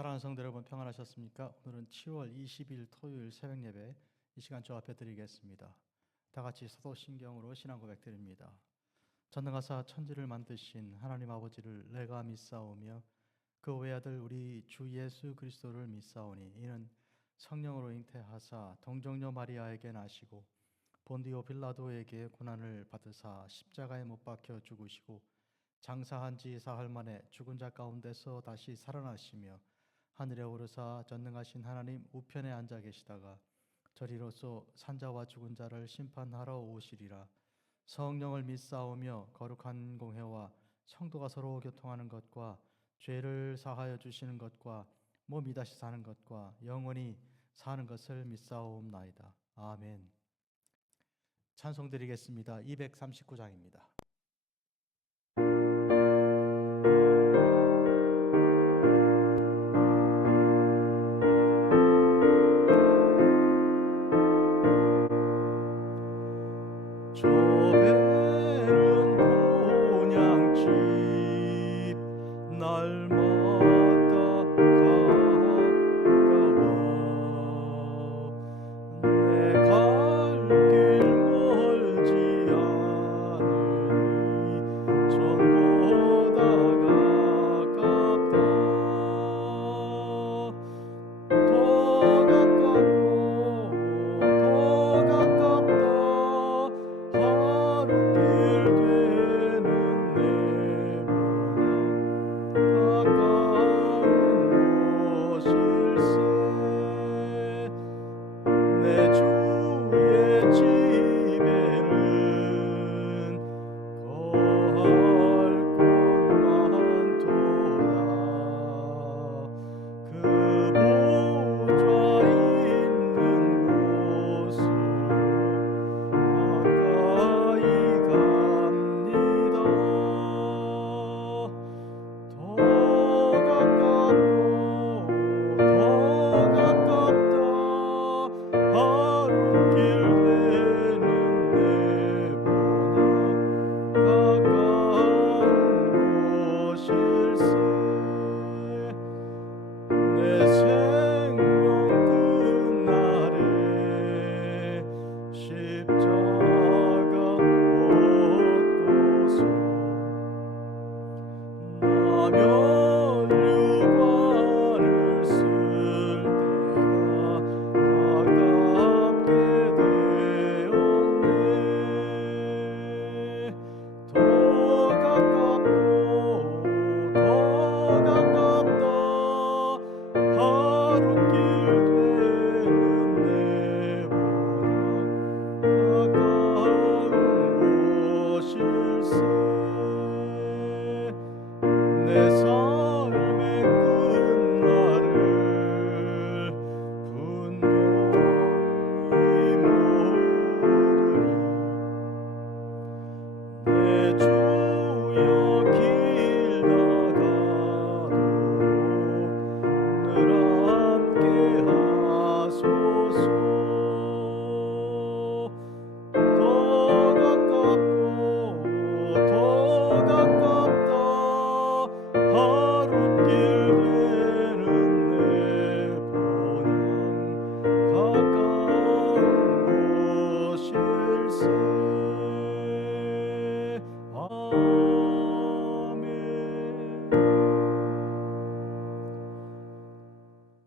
사랑하는 성도 여러분, 평안하셨습니까? 오늘은 10월 20일 토요일 새벽 예배, 이 시간 저 앞에 드리겠습니다. 다 같이 사도신경으로 신앙 고백 드립니다. 전능하사 천지를 만드신 하나님 아버지를 내가 믿사오며 그 외아들 우리 주 예수 그리스도를 믿사오니 이는 성령으로 잉태하사 동정녀 마리아에게 나시고 본디오 빌라도에게 고난을 받으사 십자가에 못 박혀 죽으시고 장사한 지 사흘 만에 죽은 자 가운데서 다시 살아나시며 하늘에 오르사 전능하신 하나님 우편에 앉아 계시다가 저리로서 산자와 죽은 자를 심판하러 오시리라. 성령을 믿사오며 거룩한 공회와 성도가 서로 교통하는 것과 죄를 사하여 주시는 것과 몸이 다시 사는 것과 영원히 사는 것을 믿사옵나이다. 아멘. 찬송 드리겠습니다. 239장입니다. 조배는 본향집 날마다 가까워 내 갈 길 멀지 않으니 전보다 가깝다 더 가깝고 더 가깝다 하루 길 되는 내 모양 가까운 곳일세 내 주의 집에는 거할 곳 많도다 그 보좌 있는 곳으로 가까이 갑니다. 더 가깝고 더 가깝다 하루 길 되는 내 모양 가까운 곳일세 내 생명 끝날에 십자가 벗고서 나면 유관을 쓸 때가 가깝게 되었네 더 가깝고 더 가깝다 하루 길 되는 내 모양 가까운 곳일세 내 삶의 끝날을 분명히 모르니 내 주여 길 다가도록 늘 함께 하소서 더 가깝고 더 가깝다 하루 길 되는 내 본향 가까운 곳일세 아멘.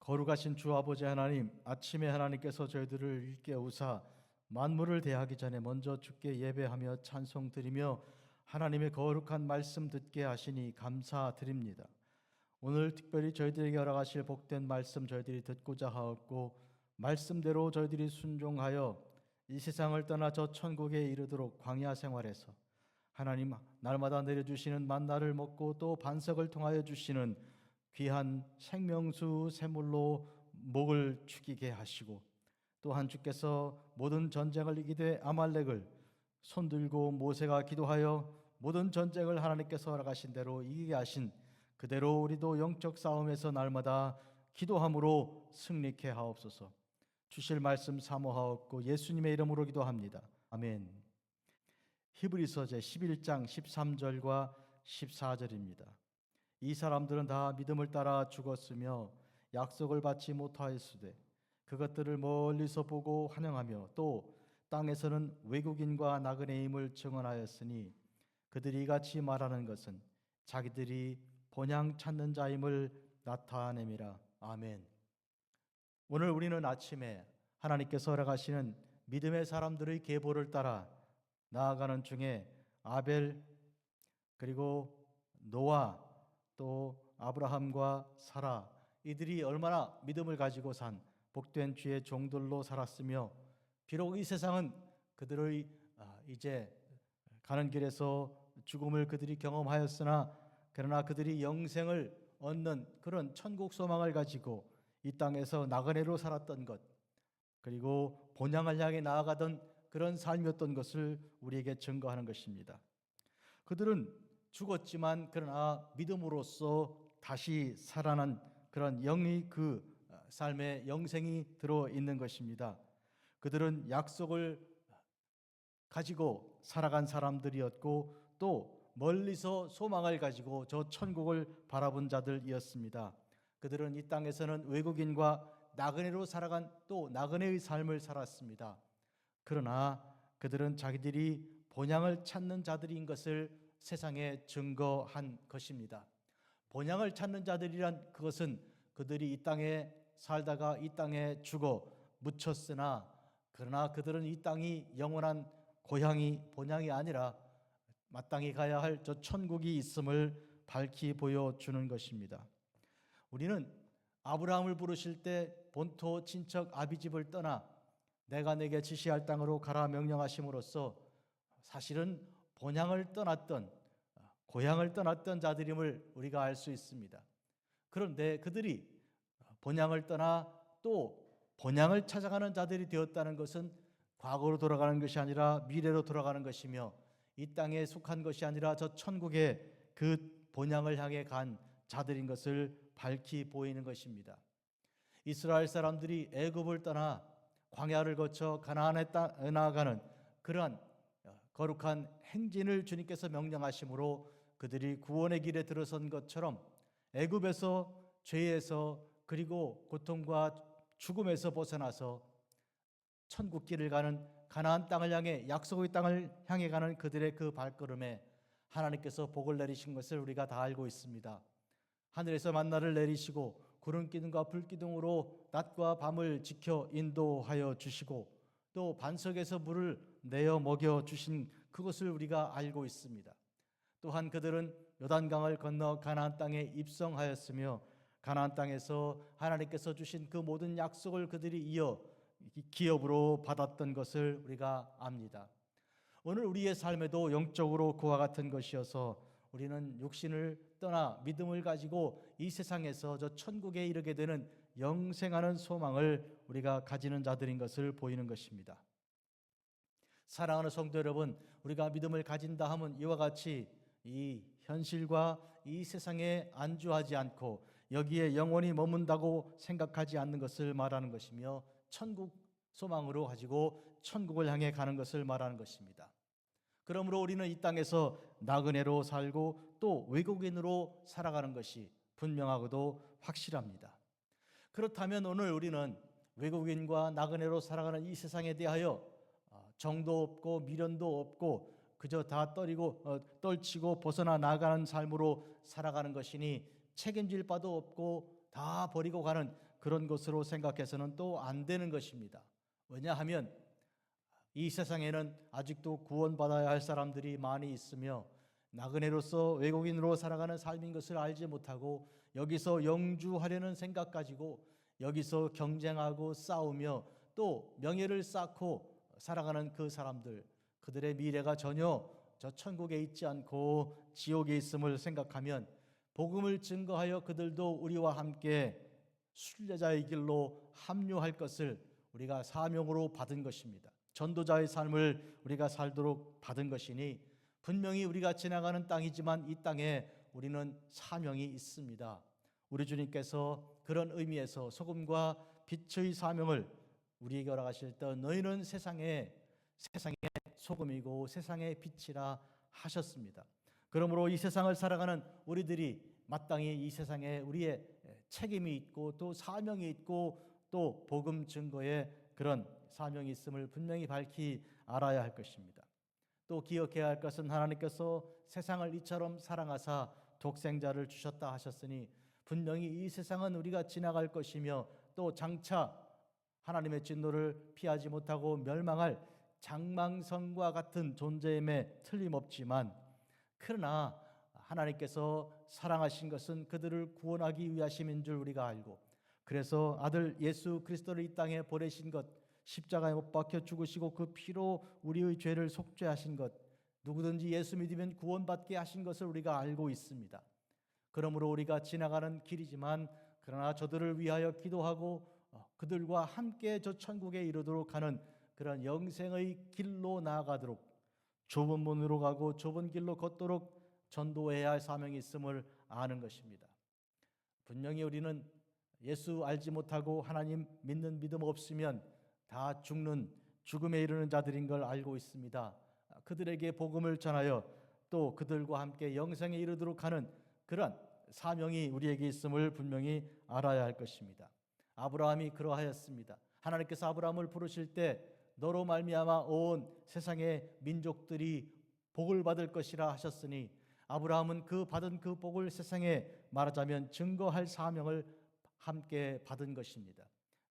거룩하신 주 아버지 하나님, 아침에 하나님께서 저희들을 일깨우사 만물을 대하기 전에 먼저 주께 예배하며 찬송 드리며 하나님의 거룩한 말씀 듣게 하시니 감사드립니다. 오늘 특별히 저희들에게 허락하실 복된 말씀 저희들이 듣고자 하옵고 말씀대로 저희들이 순종하여 이 세상을 떠나 저 천국에 이르도록 광야 생활에서 하나님 날마다 내려주시는 만나를 먹고 또 반석을 통하여 주시는 귀한 생명수 샘물로 목을 축이게 하시고 또한 주께서 모든 전쟁을 이기되 아말렉을 손들고 모세가 기도하여 모든 전쟁을 하나님께서 허락하신 대로 이기게 하신 그대로 우리도 영적 싸움에서 날마다 기도함으로 승리케 하옵소서. 주실 말씀 사모하옵고 예수님의 이름으로 기도합니다. 아멘. 히브리서 제11장 13절과 14절입니다. 이 사람들은 다 믿음을 따라 죽었으며 약속을 받지 못하였으되 그것들을 멀리서 보고 환영하며 또 땅에서는 외국인과 나그네임을 증언하였으니 그들이 이같이 말하는 것은 자기들이 본향 찾는 자임을 나타냄이라. 아멘. 오늘 우리는 아침에 하나님께서 허락하시는 믿음의 사람들의 계보를 따라 나아가는 중에 아벨, 그리고 노아, 또 아브라함과 사라, 이들이 얼마나 믿음을 가지고 산 복된 주의 종들로 살았으며, 비록 이 세상은 그들의 이제 가는 길에서 죽음을 그들이 경험하였으나 그러나 그들이 영생을 얻는 그런 천국 소망을 가지고 이 땅에서 나그네로 살았던 것, 그리고 본향을 향해 나아가던 그런 삶이었던 것을 우리에게 증거하는 것입니다. 그들은 죽었지만 그러나 믿음으로써 다시 살아난 그런 영의 그 삶에 영생이 들어있는 것입니다. 그들은 약속을 가지고 살아간 사람들이었고 또 멀리서 소망을 가지고 저 천국을 바라본 자들이었습니다. 그들은 이 땅에서는 외국인과 나그네로 살아간 또 나그네의 삶을 살았습니다. 그러나 그들은 자기들이 본향을 찾는 자들인 것을 세상에 증거한 것입니다. 본향을 찾는 자들이란 그것은 그들이 이 땅에 살다가 이 땅에 죽어 묻혔으나 그러나 그들은 이 땅이 영원한 고향이 본향이 아니라 마땅히 가야 할 저 천국이 있음을 밝히 보여주는 것입니다. 우리는 아브라함을 부르실 때 본토 친척 아비집을 떠나 내가 내게 지시할 땅으로 가라 명령하심으로써 사실은 본향을 떠났던 고향을 떠났던 자들임을 우리가 알 수 있습니다. 그런데 그들이 본향을 떠나 또 본향을 찾아가는 자들이 되었다는 것은 과거로 돌아가는 것이 아니라 미래로 돌아가는 것이며 이 땅에 속한 것이 아니라 저 천국의 그 본향을 향해 간 자들인 것을 밝히 보이는 것입니다. 이스라엘 사람들이 애굽을 떠나 광야를 거쳐 가나안에 나아가는 그러한 거룩한 행진을 주님께서 명령하심으로 그들이 구원의 길에 들어선 것처럼 애굽에서 죄에서 그리고 고통과 죽음에서 벗어나서 천국 길을 가는 가나안 땅을 향해 약속의 땅을 향해 가는 그들의 그 발걸음에 하나님께서 복을 내리신 것을 우리가 다 알고 있습니다. 하늘에서 만나를 내리시고 구름 기둥과 불 기둥으로 낮과 밤을 지켜 인도하여 주시고 또 반석에서 물을 내어 먹여 주신 그것을 우리가 알고 있습니다. 또한 그들은 요단강을 건너 가나안 땅에 입성하였으며 가나안 땅에서 하나님께서 주신 그 모든 약속을 그들이 이어 기업으로 받았던 것을 우리가 압니다. 오늘 우리의 삶에도 영적으로 그와 같은 것이어서 우리는 육신을 떠나 믿음을 가지고 이 세상에서 저 천국에 이르게 되는 영생하는 소망을 우리가 가지는 자들인 것을 보이는 것입니다. 사랑하는 성도 여러분, 우리가 믿음을 가진다 하면 이와 같이 이 현실과 이 세상에 안주하지 않고 여기에 영원히 머문다고 생각하지 않는 것을 말하는 것이며 천국 소망으로 가지고 천국을 향해 가는 것을 말하는 것입니다. 그러므로 우리는 이 땅에서 나그네로 살고 또 외국인으로 살아가는 것이 분명하고도 확실합니다. 그렇다면 오늘 우리는 외국인과 나그네로 살아가는 이 세상에 대하여 정도 없고 미련도 없고 그저 다 떨치고 벗어나 나가는 삶으로 살아가는 것이니 책임질 바도 없고 다 버리고 가는 그런 것으로 생각해서는 또 안 되는 것입니다. 왜냐하면 이 세상에는 아직도 구원받아야 할 사람들이 많이 있으며 나그네로서 외국인으로 살아가는 삶인 것을 알지 못하고 여기서 영주하려는 생각 가지고 여기서 경쟁하고 싸우며 또 명예를 쌓고 살아가는 그 사람들, 그들의 미래가 전혀 저 천국에 있지 않고 지옥에 있음을 생각하면 복음을 증거하여 그들도 우리와 함께 순례자의 길로 합류할 것을 우리가 사명으로 받은 것입니다. 전도자의 삶을 우리가 살도록 받은 것이니 분명히 우리가 지나가는 땅이지만 이 땅에 우리는 사명이 있습니다. 우리 주님께서 그런 의미에서 소금과 빛의 사명을 우리에게 허락하실 때 너희는 세상의 소금이고 세상의 빛이라 하셨습니다. 그러므로 이 세상을 살아가는 우리들이 마땅히 이 세상에 우리의 책임이 있고 또 사명이 있고 또 복음 증거에 그런 사명이 있음을 분명히 밝히 알아야 할 것입니다. 또 기억해야 할 것은 하나님께서 세상을 이처럼 사랑하사 독생자를 주셨다 하셨으니 분명히 이 세상은 우리가 지나갈 것이며 또 장차 하나님의 진노를 피하지 못하고 멸망할 장망성과 같은 존재임에 틀림없지만, 그러나 하나님께서 사랑하신 것은 그들을 구원하기 위하심인 줄 우리가 알고, 그래서 아들 예수 그리스도를 이 땅에 보내신 것, 십자가에 못 박혀 죽으시고 그 피로 우리의 죄를 속죄하신 것, 누구든지 예수 믿으면 구원받게 하신 것을 우리가 알고 있습니다. 그러므로 우리가 지나가는 길이지만 그러나 저들을 위하여 기도하고 그들과 함께 저 천국에 이르도록 하는 그런 영생의 길로 나아가도록, 좁은 문으로 가고 좁은 길로 걷도록 전도해야 할 사명이 있음을 아는 것입니다. 분명히 우리는 예수 알지 못하고 하나님 믿는 믿음 없으면 다 죽는, 죽음에 이르는 자들인 걸 알고 있습니다. 그들에게 복음을 전하여 또 그들과 함께 영생에 이르도록 하는 그런 사명이 우리에게 있음을 분명히 알아야 할 것입니다. 아브라함이 그러하였습니다. 하나님께서 아브라함을 부르실 때 너로 말미암아 온 세상의 민족들이 복을 받을 것이라 하셨으니, 아브라함은 그 받은 그 복을 세상에 말하자면 증거할 사명을 함께 받은 것입니다.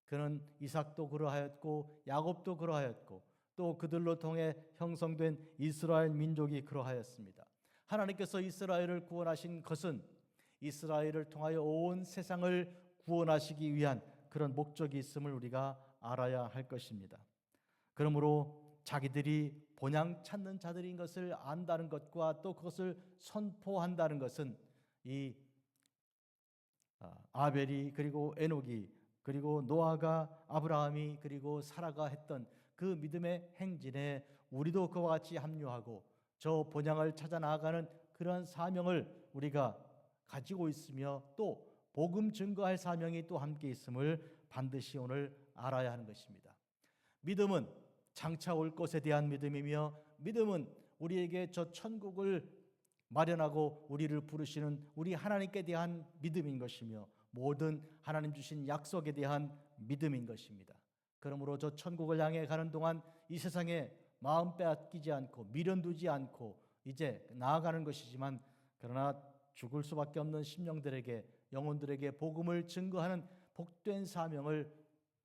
그는 이삭도 그러하였고 야곱도 그러하였고 또 그들로 통해 형성된 이스라엘 민족이 그러하였습니다. 하나님께서 이스라엘을 구원하신 것은 이스라엘을 통하여 온 세상을 구원하시기 위한 그런 목적이 있음을 우리가 알아야 할 것입니다. 그러므로 자기들이 본향 찾는 자들인 것을 안다는 것과 또 그것을 선포한다는 것은 이 아벨이 그리고 에녹이 그리고 노아가 아브라함이 그리고 사라가 했던 그 믿음의 행진에 우리도 그와 같이 합류하고 저 본향을 찾아 나아가는 그런 사명을 우리가 가지고 있으며 또 복음 증거할 사명이 또 함께 있음을 반드시 오늘 알아야 하는 것입니다. 믿음은 장차 올 것에 대한 믿음이며, 믿음은 우리에게 저 천국을 마련하고 우리를 부르시는 우리 하나님께 대한 믿음인 것이며, 모든 하나님 주신 약속에 대한 믿음인 것입니다. 그러므로 저 천국을 향해 가는 동안 이 세상에 마음 빼앗기지 않고 미련두지 않고 이제 나아가는 것이지만, 그러나 죽을 수밖에 없는 심령들에게, 영혼들에게 복음을 증거하는 복된 사명을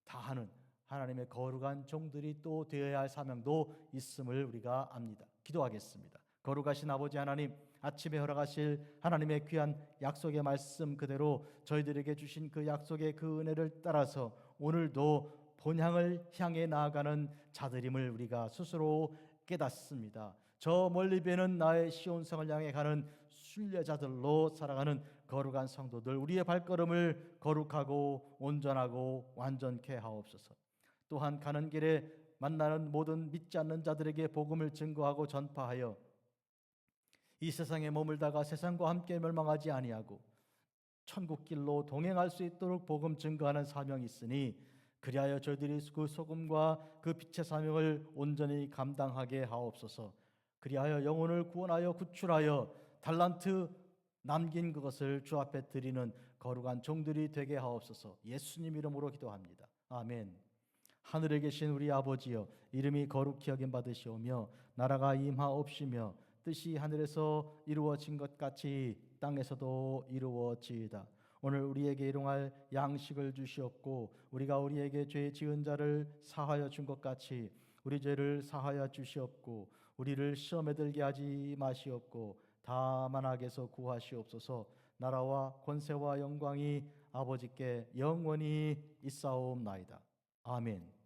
다하는 하나님의 거룩한 종들이 또 되어야 할 사명도 있음을 우리가 압니다. 기도하겠습니다. 거룩하신 아버지 하나님, 아침에 허락하실 하나님의 귀한 약속의 말씀 그대로 저희들에게 주신 그 약속의 그 은혜를 따라서 오늘도 본향을 향해 나아가는 자들임을 우리가 스스로 깨닫습니다. 저 멀리 배는 나의 시온성을 향해 가는 순례자들로 살아가는 거룩한 성도들, 우리의 발걸음을 거룩하고 온전하고 완전케 하옵소서. 또한 가는 길에 만나는 모든 믿지 않는 자들에게 복음을 증거하고 전파하여 이 세상에 머물다가 세상과 함께 멸망하지 아니하고 천국 길로 동행할 수 있도록 복음 증거하는 사명이 있으니, 그리하여 저희들이 그 소금과 그 빛의 사명을 온전히 감당하게 하옵소서. 그리하여 영혼을 구원하여 구출하여 달란트 남긴 그것을 주 앞에 드리는 거룩한 종들이 되게 하옵소서. 예수님 이름으로 기도합니다. 아멘. 하늘에 계신 우리 아버지여, 이름이 거룩히 여김 받으시오며 나라가 임하옵시며 뜻이 하늘에서 이루어진 것 같이 땅에서도 이루어지이다. 오늘 우리에게 일용할 양식을 주시옵고 우리가 우리에게 죄 지은 자를 사하여 준 것 같이 우리 죄를 사하여 주시옵고 우리를 시험에 들게 하지 마시옵고 다만 악에서 구하시옵소서. 나라와 권세와 영광이 아버지께 영원히 있사옵나이다. 아멘.